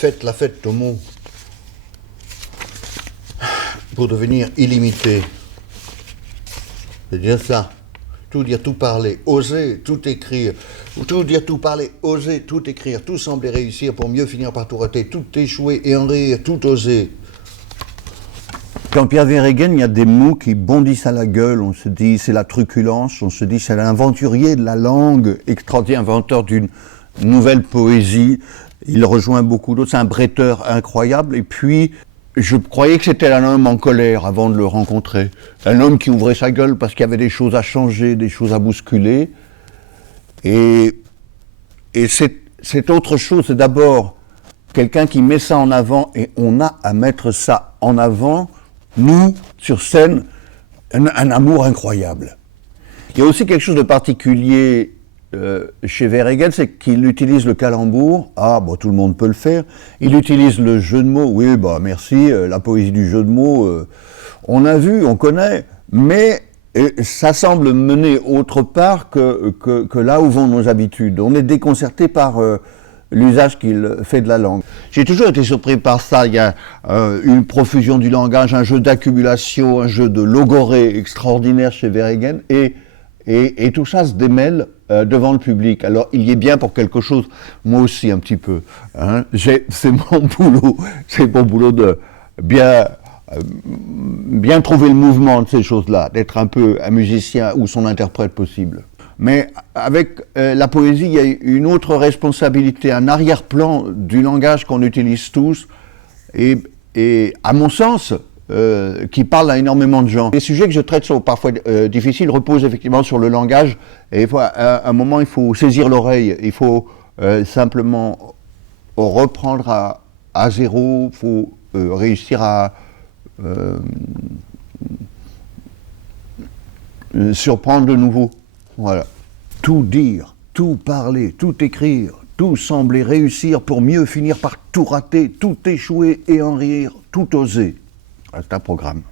faites la fête au mot pour devenir illimité. C'est bien ça. Tout dire, tout parler, oser, tout écrire. Tout dire, tout parler, oser, tout écrire. Tout sembler réussir pour mieux finir par tout rater. Tout échouer et en rire, tout oser. Quand Pierre Verhaegen, il y a des mots qui bondissent à la gueule. On se dit c'est la truculence, on se dit c'est l'aventurier de la langue, extraordinaire, inventeur d'une nouvelle poésie. Il rejoint beaucoup d'autres, c'est un bretteur incroyable. Et puis, je croyais que c'était un homme en colère avant de le rencontrer. Un homme qui ouvrait sa gueule parce qu'il y avait des choses à changer, des choses à bousculer. Et c'est autre chose, c'est d'abord quelqu'un qui met ça en avant, et on a à mettre ça en avant, nous, sur scène, un amour incroyable. Il y a aussi quelque chose de particulier chez Verhaegen, c'est qu'il utilise le calembour. Ah, bon, tout le monde peut le faire. Il utilise le jeu de mots. Oui, bah merci, la poésie du jeu de mots, on a vu, on connaît, mais ça semble mener autre part que là où vont nos habitudes. On est déconcerté par l'usage qu'il fait de la langue. J'ai toujours été surpris par ça. Il y a une profusion du langage, un jeu d'accumulation, un jeu de logorée extraordinaire chez Verhaegen, et tout ça se démêle devant le public. Alors, il y est bien pour quelque chose, moi aussi un petit peu. Hein. C'est mon boulot de bien trouver le mouvement de ces choses-là, d'être un peu un musicien ou son interprète possible. Mais avec la poésie, il y a une autre responsabilité, un arrière-plan du langage qu'on utilise tous, et à mon sens, qui parle à énormément de gens. Les sujets que je traite sont parfois difficiles, reposent effectivement sur le langage, et à un moment il faut saisir l'oreille, il faut simplement reprendre à zéro, il faut réussir à surprendre de nouveau. Voilà. Tout dire, tout parler, tout écrire, tout sembler réussir pour mieux finir par tout rater, tout échouer et en rire, tout oser. C'est un programme.